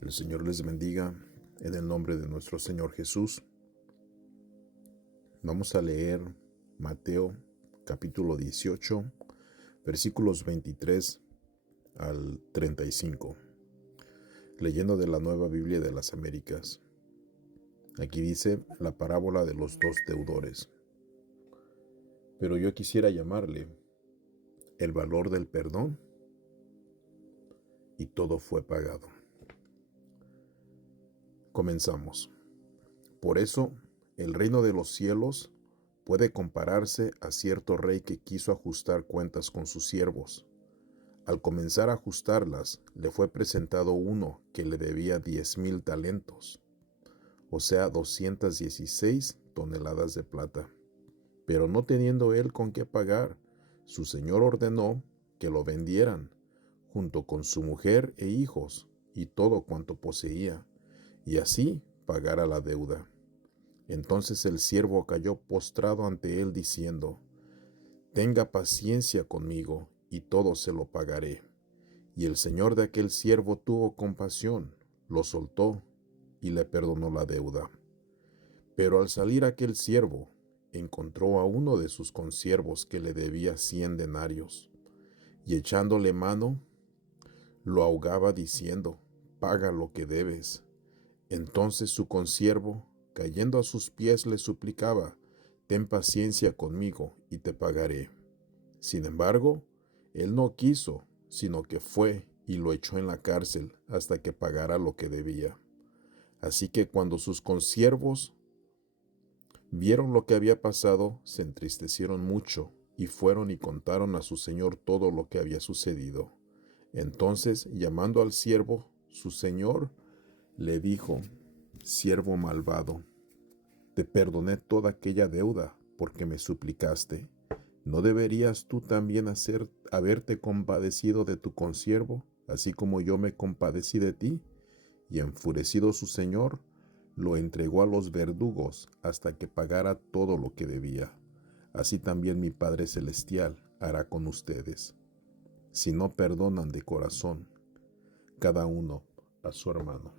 El Señor les bendiga en el nombre de nuestro Señor Jesús. Vamos a leer Mateo capítulo 18, versículos 23 al 35, leyendo de la Nueva Biblia de las Américas. Aquí dice la parábola de los dos deudores. Pero yo quisiera llamarle el valor del perdón y todo fue pagado. Comenzamos. Por eso, el reino de los cielos puede compararse a cierto rey que quiso ajustar cuentas con sus siervos. Al comenzar a ajustarlas, le fue presentado uno que le debía 10,000 talentos, o sea, 216 toneladas de plata. Pero no teniendo él con qué pagar, su señor ordenó que lo vendieran, junto con su mujer e hijos, y todo cuanto poseía, y así pagara la deuda. Entonces el siervo cayó postrado ante él, diciendo: «Tenga paciencia conmigo, y todo se lo pagaré». Y el señor de aquel siervo tuvo compasión, lo soltó, y le perdonó la deuda. Pero al salir aquel siervo, encontró a uno de sus consiervos que le debía 100 denarios, y echándole mano, lo ahogaba diciendo: «Paga lo que debes». Entonces su consiervo, cayendo a sus pies, le suplicaba: «Ten paciencia conmigo, y te pagaré». Sin embargo, él no quiso, sino que fue y lo echó en la cárcel hasta que pagara lo que debía. Así que cuando sus consiervos vieron lo que había pasado, se entristecieron mucho, y fueron y contaron a su señor todo lo que había sucedido. Entonces, llamando al siervo, su señor le dijo: «Siervo malvado, te perdoné toda aquella deuda porque me suplicaste. ¿No deberías tú también haberte compadecido de tu consiervo, así como yo me compadecí de ti?» Y enfurecido su señor, lo entregó a los verdugos hasta que pagara todo lo que debía. Así también mi Padre Celestial hará con ustedes, si no perdonan de corazón cada uno a su hermano.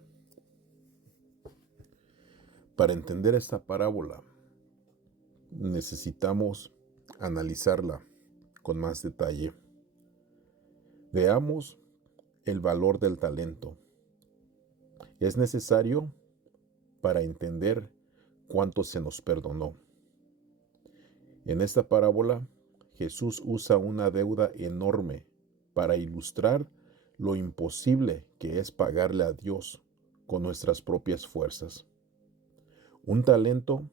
Para entender esta parábola, necesitamos analizarla con más detalle. Veamos el valor del talento. Es necesario para entender cuánto se nos perdonó. En esta parábola, Jesús usa una deuda enorme para ilustrar lo imposible que es pagarle a Dios con nuestras propias fuerzas. Un talento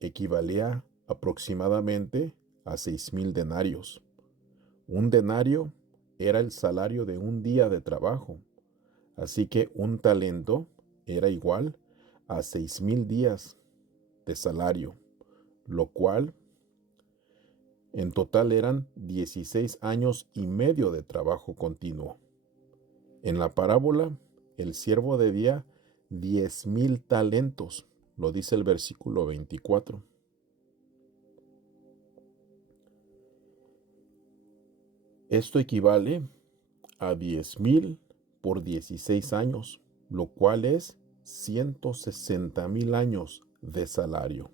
equivalía aproximadamente a 6,000 denarios. Un denario era el salario de un día de trabajo, así que un talento era igual a 6,000 días de salario, lo cual en total eran 16 años y medio de trabajo continuo. En la parábola, el siervo debía 10,000 talentos, lo dice el versículo 24. Esto equivale a 10,000 por 16 años, lo cual es 160,000 años de salario.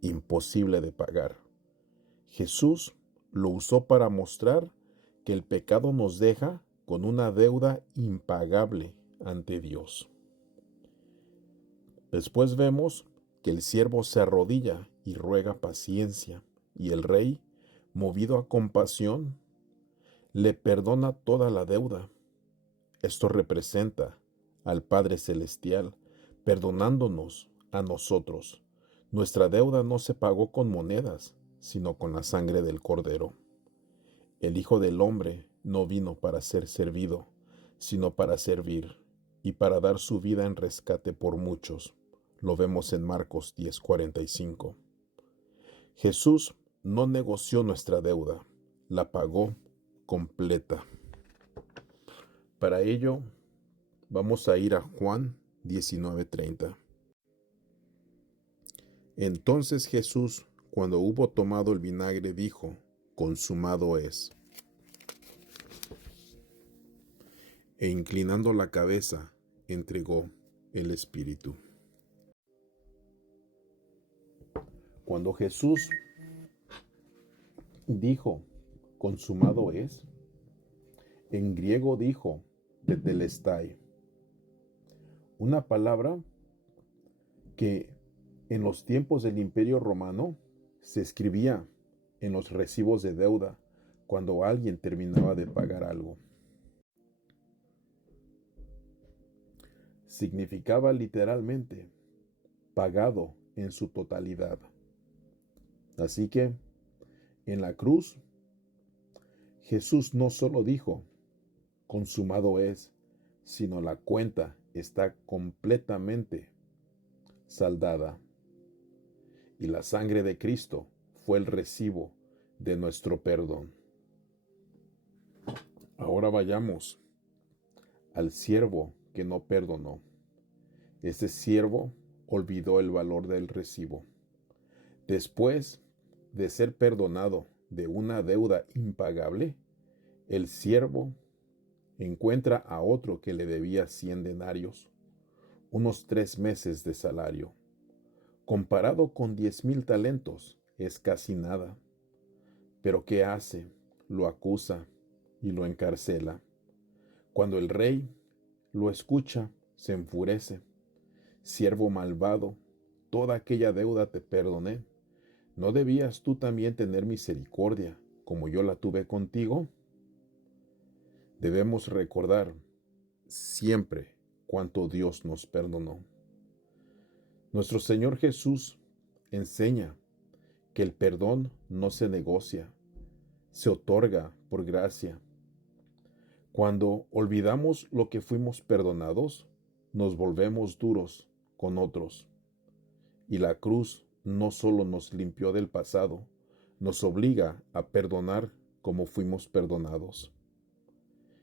Imposible de pagar. Jesús lo usó para mostrar que el pecado nos deja con una deuda impagable ante Dios. Después vemos que el siervo se arrodilla y ruega paciencia, y el rey, movido a compasión, le perdona toda la deuda. Esto representa al Padre Celestial perdonándonos a nosotros. Nuestra deuda no se pagó con monedas, sino con la sangre del Cordero. El Hijo del Hombre no vino para ser servido, sino para servir y para dar su vida en rescate por muchos. Lo vemos en Marcos 10:45. Jesús no negoció nuestra deuda, la pagó completa. Para ello, vamos a ir a Juan 19:30. Entonces Jesús, cuando hubo tomado el vinagre, dijo: «Consumado es». e inclinando la cabeza, entregó el espíritu. Cuando Jesús dijo, consumado es, en griego dijo, tetelestai, una palabra que en los tiempos del Imperio Romano se escribía en los recibos de deuda cuando alguien terminaba de pagar algo. Significaba literalmente pagado en su totalidad. Así que en la cruz Jesús no solo dijo, consumado es, sino la cuenta está completamente saldada. Y la sangre de Cristo fue el recibo de nuestro perdón. Ahora vayamos al siervo que no perdonó. Este siervo olvidó el valor del recibo. Después de ser perdonado de una deuda impagable, el siervo encuentra a otro que le debía 100 denarios, unos 3 meses de salario. Comparado con 10,000 talentos, es casi nada. Pero ¿qué hace? Lo acusa y lo encarcela. Cuando el rey lo escucha, se enfurece. Siervo malvado, toda aquella deuda te perdoné. ¿No debías tú también tener misericordia, como yo la tuve contigo? Debemos recordar siempre cuánto Dios nos perdonó. Nuestro Señor Jesús enseña que el perdón no se negocia, se otorga por gracia. Cuando olvidamos lo que fuimos perdonados, nos volvemos duros con otros. Y la cruz no solo nos limpió del pasado, nos obliga a perdonar como fuimos perdonados.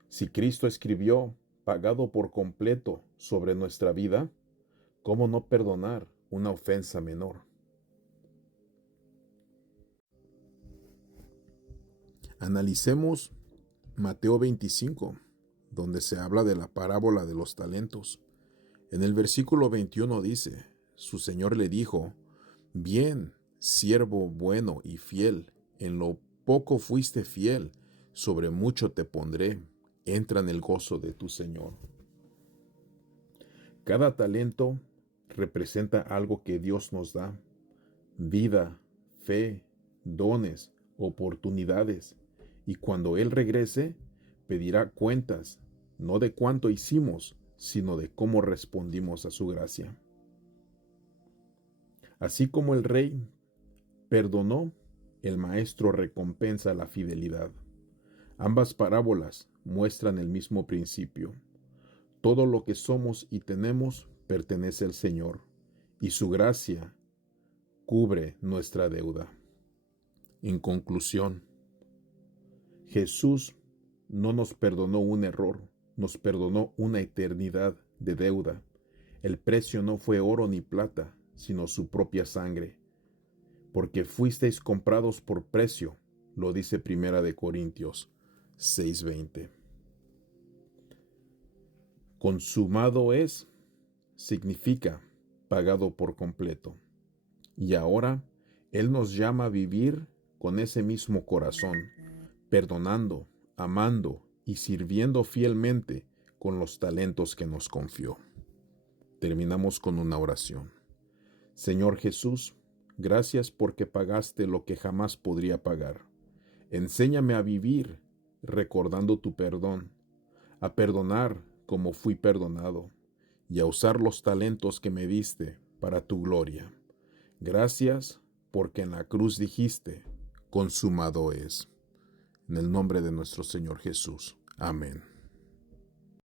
Si Cristo escribió, pagado por completo, sobre nuestra vida, ¿cómo no perdonar una ofensa menor? Analicemos Mateo 25, donde se habla de la parábola de los talentos. En el versículo 21 dice, su Señor le dijo, bien, siervo bueno y fiel, en lo poco fuiste fiel, sobre mucho te pondré, entra en el gozo de tu Señor. Cada talento representa algo que Dios nos da, vida, fe, dones, oportunidades, y cuando Él regrese, pedirá cuentas, no de cuánto hicimos, sino de cómo respondimos a su gracia. Así como el rey perdonó, el maestro recompensa la fidelidad. Ambas parábolas muestran el mismo principio. Todo lo que somos y tenemos pertenece al Señor, y su gracia cubre nuestra deuda. En conclusión, Jesús no nos perdonó un error, nos perdonó una eternidad de deuda. El precio no fue oro ni plata, sino su propia sangre. Porque fuisteis comprados por precio, lo dice 1 Corintios 6:20. Consumado es, significa pagado por completo. Y ahora Él nos llama a vivir con ese mismo corazón, perdonando, amando y sirviendo fielmente con los talentos que nos confió. Terminamos con una oración. Señor Jesús, gracias porque pagaste lo que jamás podría pagar. Enséñame a vivir recordando tu perdón, a perdonar como fui perdonado y a usar los talentos que me diste para tu gloria. Gracias porque en la cruz dijiste, consumado es. En el nombre de nuestro Señor Jesús. Amén.